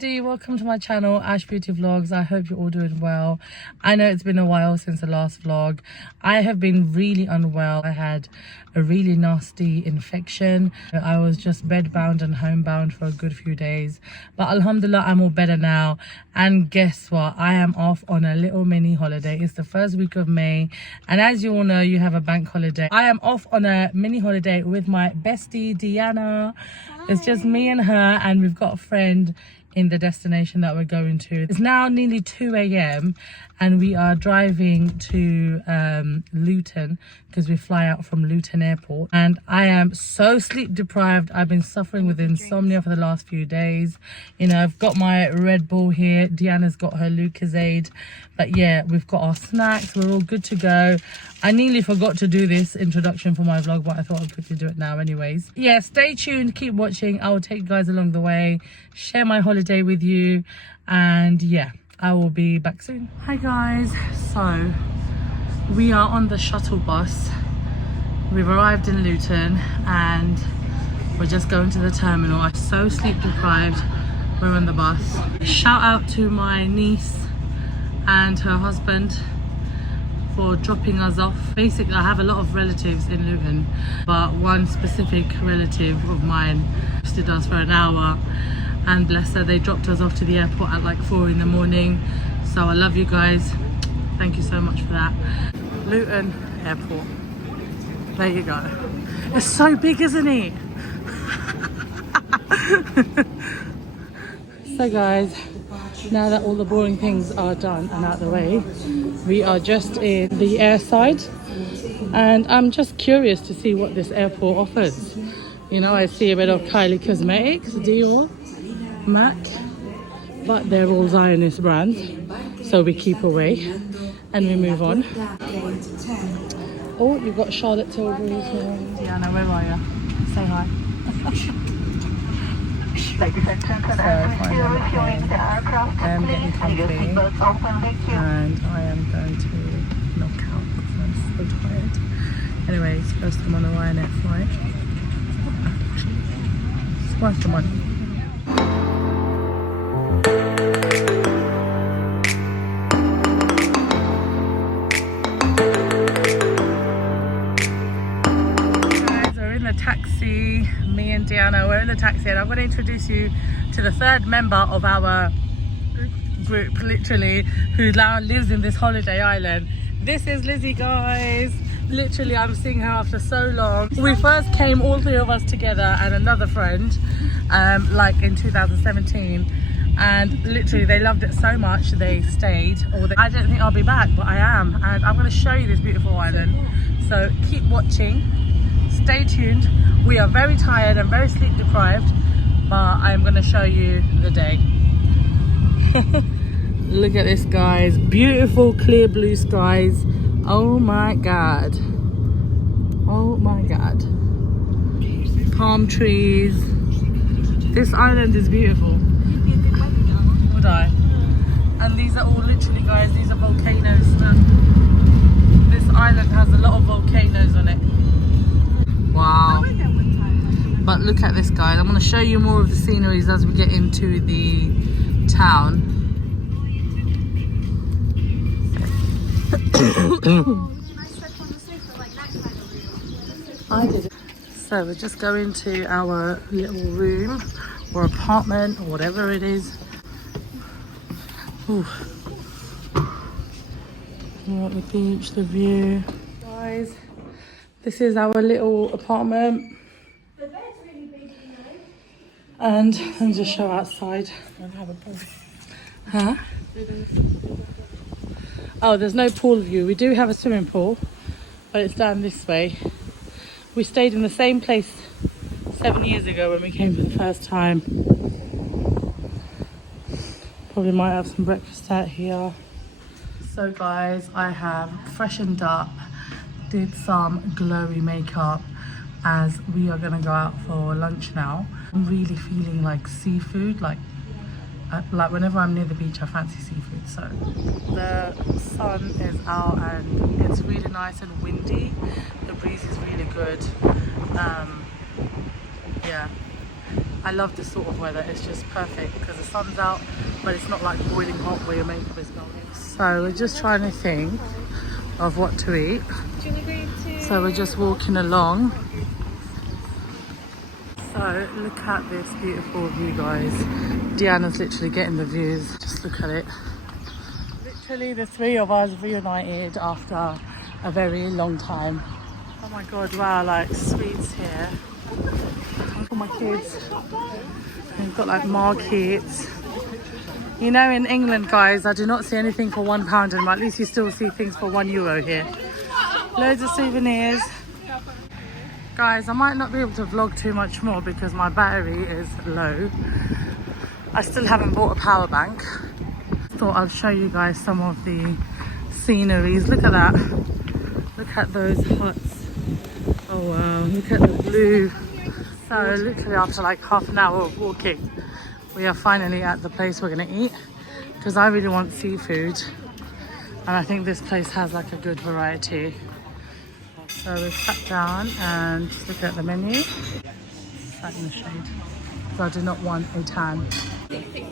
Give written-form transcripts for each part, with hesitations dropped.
everybody, welcome to my channel, Ash Beauty Vlogs. I hope you're all doing well. I know it's been a while since the last vlog. I have been really unwell. I had a really nasty infection. I was just bedbound and homebound for a good few days, but alhamdulillah I'm all better now. And guess what, I am off on a little mini holiday. It's the first week of May, and as you all know, you have a bank holiday. I am off on a mini holiday with my bestie Diana. It's just me and her, and we've got a friend in the destination that we're going to. It's now nearly 2 a.m. and we are driving to Luton because we fly out from Luton Airport, and I am so sleep deprived. I've been suffering with insomnia for the last few days. You know, I've got my Red Bull here, Deanna's got her Lucozade, but yeah, we've got our snacks, we're all good to go. I nearly forgot to do this introduction for my vlog, but I thought I'd quickly do it now anyways. Yeah, stay tuned, keep watching. I will take you guys along the way, share my holiday with you, and yeah, I will be back soon. Hi guys, so we are on the shuttle bus. We've arrived in Luton and we're just going to the terminal. I'm so sleep deprived. We're on the bus. Shout out to my niece and her husband for dropping us off. Basically, I have a lot of relatives in Luton, but one specific relative of mine stayed us for an hour, and bless her, they dropped us off to the airport at like 4 in the morning. So I love you guys, thank you so much for that. Luton Airport, there you go. It's so big, isn't it? So guys, now that all the boring things are done and out the way, we are just in the airside, and I'm just curious to see what this airport offers. You know, I see a bit of Kylie Cosmetics, Dior, MAC, but they're all Zionist brands, so we keep away and we move on. Oh, you've got Charlotte Tilbury as well. Diana, where are you? Say hi. I'm getting comfy and I am going to knock out because I'm so tired. Anyways, first I'm on a Ryanair flight. It's worth the money. Taxi, me and Diana, we're in the taxi, and I'm going to introduce you to the third member of our group, literally, who now lives in this holiday island. This is Lizzy, guys. Literally, I'm seeing her after so long. We first came, all three of us together and another friend, like in 2017, and literally they loved it so much they stayed. I don't think I'll be back, but I am, and I'm going to show you this beautiful island, so keep watching. Stay tuned. We are very tired and very sleep deprived, but I'm going to show you the day. Look at this, guys. Beautiful clear blue skies. Oh my god. Oh my god. Palm trees. This island is beautiful. Would I? And these are all literally, guys, these are volcanoes. This island has a lot of volcanoes on it. Wow. But look at this, guys. I'm going to show you more of the sceneries as we get into the town. I did it. So we're just going to our little room or apartment or whatever it is. Ooh. At the beach, the view. Guys, this is our little apartment. The bed's really big, you know. And let me just show outside. Don't have a pool. Huh? Oh, there's no pool view. We do have a swimming pool, but it's down this way. We stayed in the same place 7 years ago when we came for the first time. Probably might have some breakfast out here. So guys, I have freshened up, did some glowy makeup as we are gonna go out for lunch now. I'm really feeling like seafood, like whenever I'm near the beach I fancy seafood. So the sun is out and it's really nice and windy. The breeze is really good. Yeah, I love this sort of weather. It's just perfect because the sun's out, but it's not like boiling hot where your makeup is going. So we're just trying to think of what to eat. So we're just walking along. So look at this beautiful view, guys. Deanna's literally getting the views. Just look at it. Literally the three of us reunited after a very long time. Oh my god, wow, like sweets here. For my kids. We've got like markets. You know, in England, guys, I do not see anything for £1, and at least you still see things for €1 here. Loads of souvenirs. Guys, I might not be able to vlog too much more because my battery is low. I still haven't bought a power bank. Thought I'll show you guys some of the sceneries. Look at that. Look at those huts. Oh wow, look at the blue. So literally after like half an hour of walking, we are finally at the place we're gonna eat because I really want seafood, and I think this place has like a good variety. So we sat down and just look at the menu. Sat in the shade because I do not want a tan.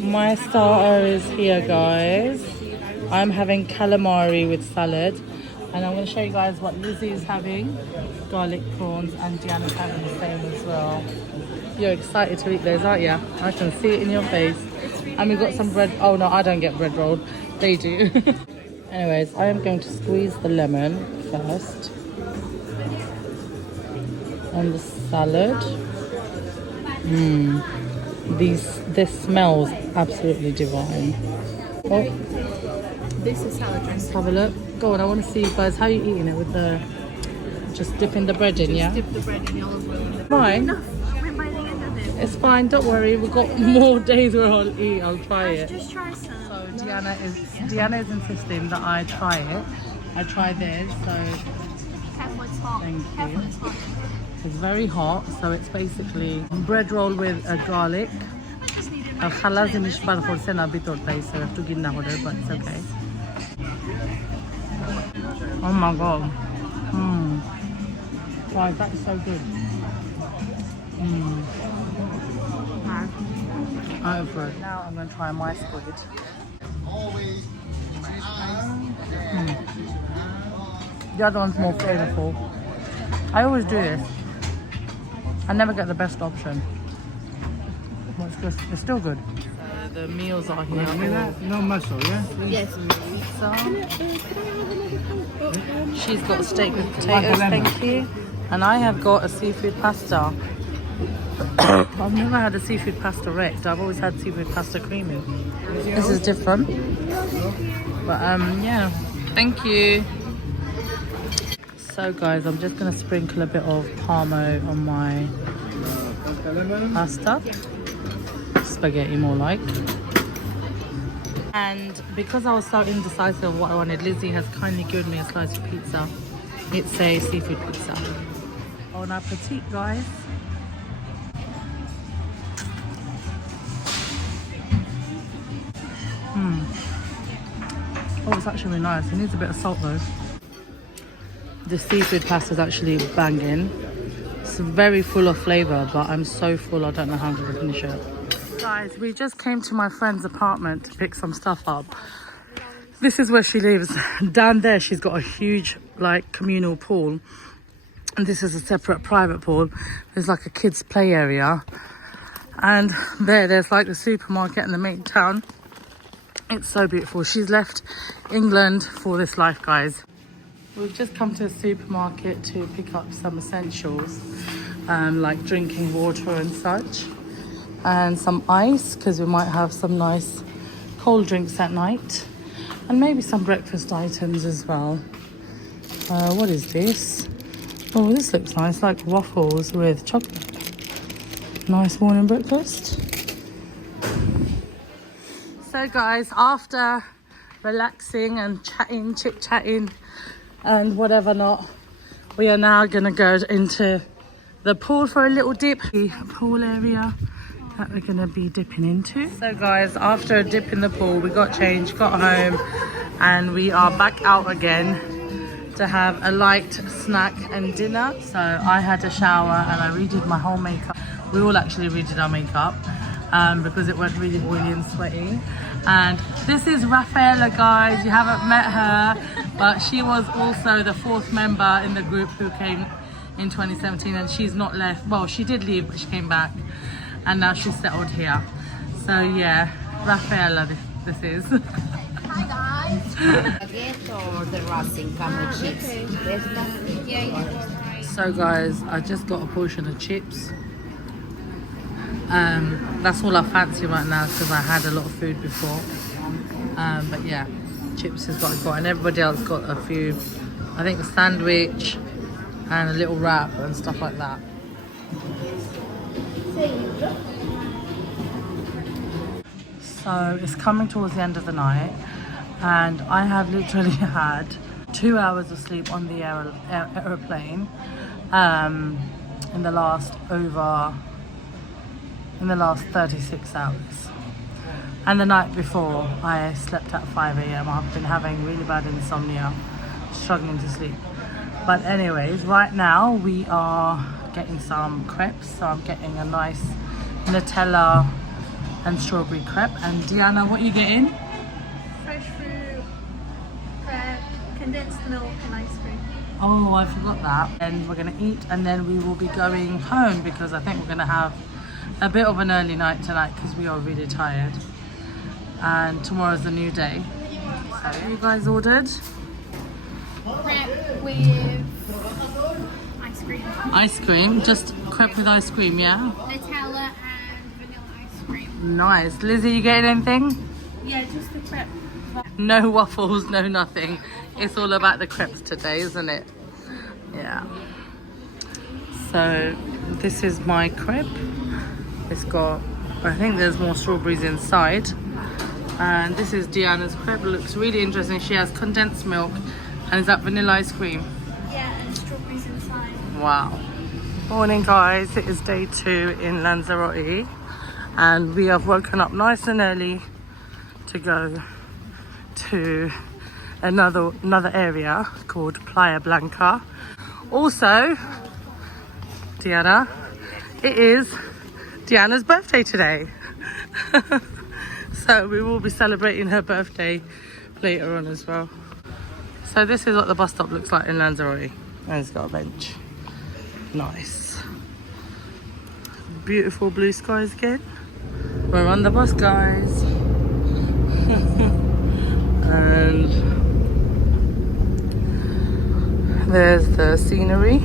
My starter is here, guys. I'm having calamari with salad, and I'm going to show you guys what Lizzy is having. Garlic prawns, and Deanna's having the same as well. You're excited to eat those, aren't you? I can see it in your face. And we've got some bread. Oh no, I don't get bread rolled. They do. Anyways, I am going to squeeze the lemon first. And the salad. This smells absolutely divine. Oh, This is salad dressing. let's have a look. Go on, I want to see you guys how you eating it with the, just dipping the bread in, yeah? Dip the bread in the olive oil. Fine. Enough. We're by the end of it. It's fine, don't worry. We've got more days where I'll eat. I'll try it. Just try some. So Deanna is insisting that I try it. I try this, so Careful, it's hot. thank Careful, you. it's hot. It's very hot, so it's basically bread roll with a garlic. خلاص مش بالفرصة بيطور تايس to get na order, but it's okay. Oh my god. Wow, that is so good. Over. Now I'm going to try my squid. The other one's more flavorful. I always do this. I never get the best option. But it's still good. The meals are here. No muscle, yeah? Yes. She's got a steak with potatoes, thank you. And I have got a seafood pasta. I've never had a seafood pasta wrecked. I've always had seafood pasta creamy. This is different. But yeah, thank you. So guys, I'm just gonna sprinkle a bit of parmo on my pasta. Spaghetti more like. And because I was so indecisive of what I wanted, Lizzy has kindly given me a slice of pizza. It's a seafood pizza. Bon appetit, guys. Oh, it's actually really nice. It needs a bit of salt though. The seafood pasta is actually banging. It's very full of flavour, but I'm so full I don't know how I'm going to finish it. Guys, we just came to my friend's apartment to pick some stuff up. This is where she lives. Down there she's got a huge like communal pool, and this is a separate private pool. There's like a kids play area, and there's like the supermarket in the main town. It's so beautiful. She's left England for this life, guys. We've just come to a supermarket to pick up some essentials, like drinking water and such, and some ice because we might have some nice cold drinks at night, and maybe some breakfast items as well. What is this? Oh, this looks nice, like waffles with chocolate. Nice morning breakfast. So guys, after relaxing and chatting, chit-chatting and whatever not, we are now gonna go into the pool for a little dip. The pool area that we're gonna be dipping into. So guys, after a dip in the pool, we got changed, got home, and we are back out again to have a light snack and dinner. So I had a shower and I redid my whole makeup. We all actually redid our makeup because it went really oily and sweaty. And this is Rafaela, guys. You haven't met her, but she was also the 4th member in the group who came in 2017, and she's not left. Well, she did leave, but she came back, and now she's settled here. So yeah, Rafaela, this is. Hi guys. Or the roasting camera chips. So guys, I just got a portion of chips. That's all I fancy right now because I had a lot of food before. But yeah, chips is what I got, and everybody else got a few, I think a sandwich and a little wrap and stuff like that. So it's coming towards the end of the night, and I have literally had 2 hours of sleep on the aeroplane in the last 36 hours. And the night before, I slept at 5 a.m. I've been having really bad insomnia, struggling to sleep. But anyways, right now we are getting some crepes. So I'm getting a nice Nutella and strawberry crepe. And Diana, what are you getting? Fresh fruit, crepe, condensed milk and ice cream. Oh, I forgot that. And we're gonna eat, and then we will be going home because I think we're gonna have a bit of an early night tonight because we are really tired. And tomorrow's a new day. So you guys ordered? Crepe with ice cream. Ice cream, just crepe with ice cream, yeah? Nutella and vanilla ice cream. Nice. Lizzie, you getting anything? Yeah, just the crepe. No waffles, no nothing. It's all about the crepes today, isn't it? Yeah. So this is my crepe. It's got, I think there's more strawberries inside. And this is Diana's crepe. It looks really interesting. She has condensed milk, and is that vanilla ice cream? Yeah, and strawberries inside. Wow. Morning guys, it is day 2 in Lanzarote, and we have woken up nice and early to go to another area called Playa Blanca. Also, Diana, it is Diana's birthday today. So we will be celebrating her birthday later on as well. So this is what the bus stop looks like in Lanzarote. And it's got a bench. Nice. Beautiful blue skies again. We're on the bus, guys. And there's the scenery.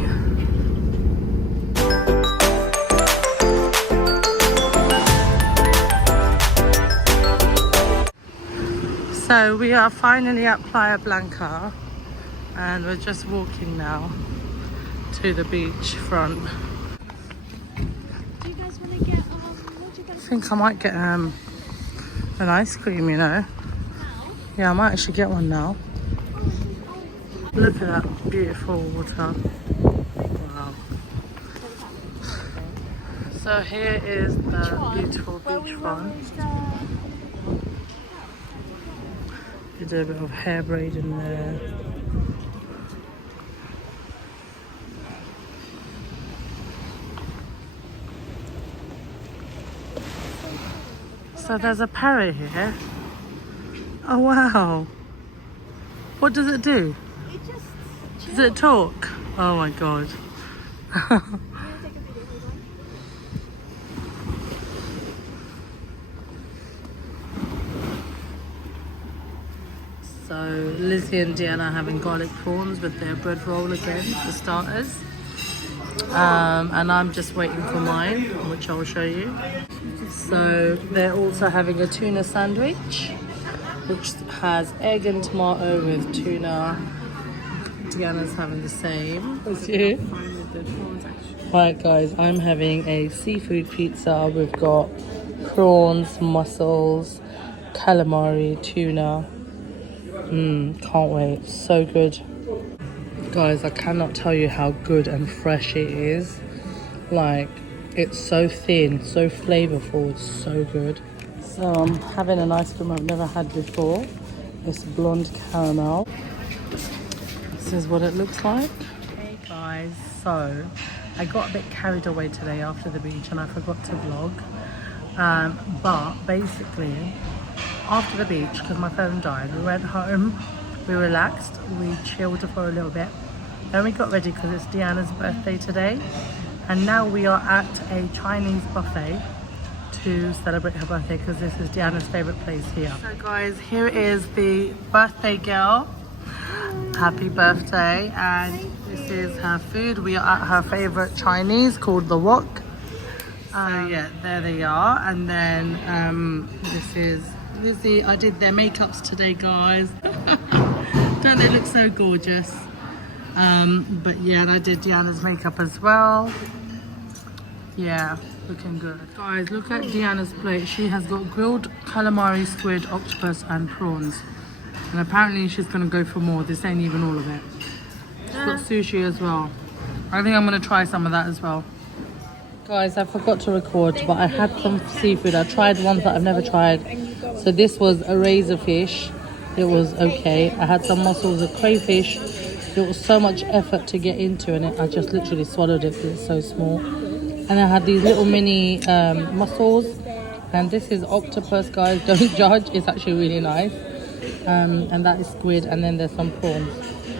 So we are finally at Playa Blanca, and we're just walking now to the beach front. Do you guys want to get what do you I guys think I might get an ice cream, you know. now? Yeah, I might actually get one now. Look at that beautiful water. Wow. So here is the beautiful beach front. Did a bit of hair braid in there. So there's a parrot here. Oh wow. What does it do? It just Does it talk? Oh my god. So Lizzy and Diana are having garlic prawns with their bread roll again for starters. And I'm just waiting for mine, which I'll show you. So they're also having a tuna sandwich, which has egg and tomato with tuna. Diana's having the same as you. Right guys, I'm having a seafood pizza. We've got prawns, mussels, calamari, tuna. Can't wait. So good. Guys, I cannot tell you how good and fresh it is. Like, it's so thin, so flavorful, it's so good. So I'm having an ice cream I've never had before. It's blonde caramel. This is what it looks like. Hey guys, so I got a bit carried away today after the beach and I forgot to vlog. But basically, after the beach, because my phone died, we went home, we relaxed, we chilled for a little bit. Then we got ready because it's Deanna's birthday today. And now we are at a Chinese buffet to celebrate her birthday because this is Deanna's favorite place here. So guys, here is the birthday girl. Happy birthday. And this is her food. We are at her favorite Chinese called the Wok. So yeah, there they are. And then this is Lizzy. I did their makeups today, guys. Don't they look so gorgeous? But yeah, and I did Deanna's makeup as well. Yeah, looking good. Guys, look at Deanna's plate. She has got grilled calamari, squid, octopus and prawns. And apparently she's going to go for more. This ain't even all of it. She's got sushi as well. I think I'm going to try some of that as well. Guys, I forgot to record, but I had some seafood. I tried ones that I've never tried. So this was a razor fish. It was okay. I had some mussels, a crayfish. It was so much effort to get into and I just literally swallowed it because it's so small. And I had these little mini mussels. And this is octopus, guys. Don't judge. It's actually really nice. And that is squid. And then there's some prawns.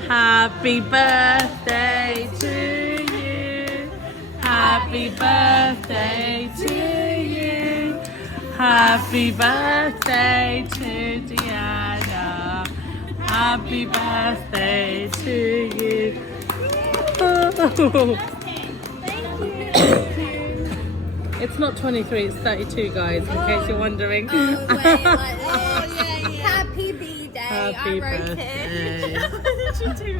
Happy birthday to you. Happy birthday to you. Happy birthday to Deanna. Happy birthday to you. It's not 23, it's 32, guys, in case you're wondering. Oh, wait, like, oh, yeah. Happy B-Day. Happy I wrote birthday. it. How did you do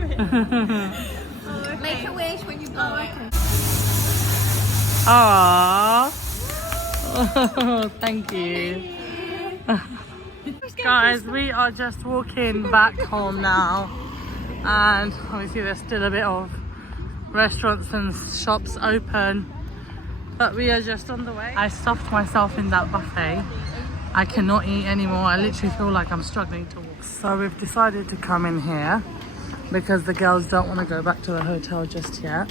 it? Make a wish when you blow it. Aww. Oh, thank you. Guys, we are just walking back home now. And obviously there's still a bit of restaurants and shops open. But we are just on the way. I stuffed myself in that buffet. I cannot eat anymore. I literally feel like I'm struggling to walk. So we've decided to come in here because the girls don't want to go back to the hotel just yet.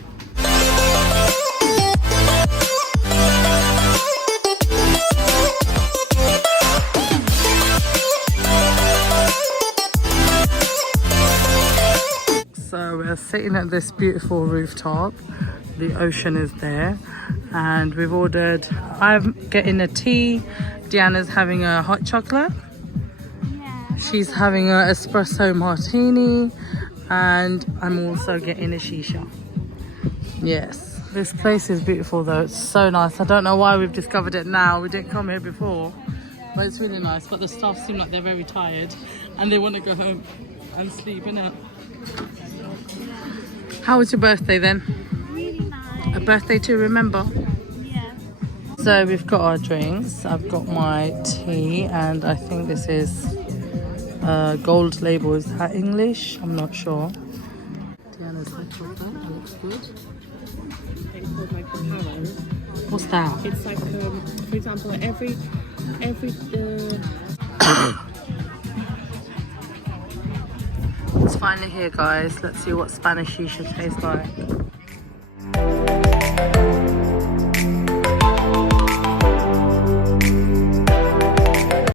So we're sitting at this beautiful rooftop. The ocean is there. And we've ordered, I'm getting a tea, Deanna's having a hot chocolate, she's having an espresso martini, and I'm also getting a shisha. Yes, this place is beautiful though, it's so nice. I don't know why we've discovered it now, we didn't come here before, but it's really nice. But the staff seem like they're very tired and they want to go home and sleep, innit? How was your birthday then? Really nice. A birthday to remember? Yeah. So we've got our drinks. I've got my tea and I think this is gold label. Is that English? I'm not sure. Deanna's hot chocolate. That looks good. It's called like the Paro. What's that? It's like, for example, every It's finally here, guys. Let's see what Spanish shisha tastes like.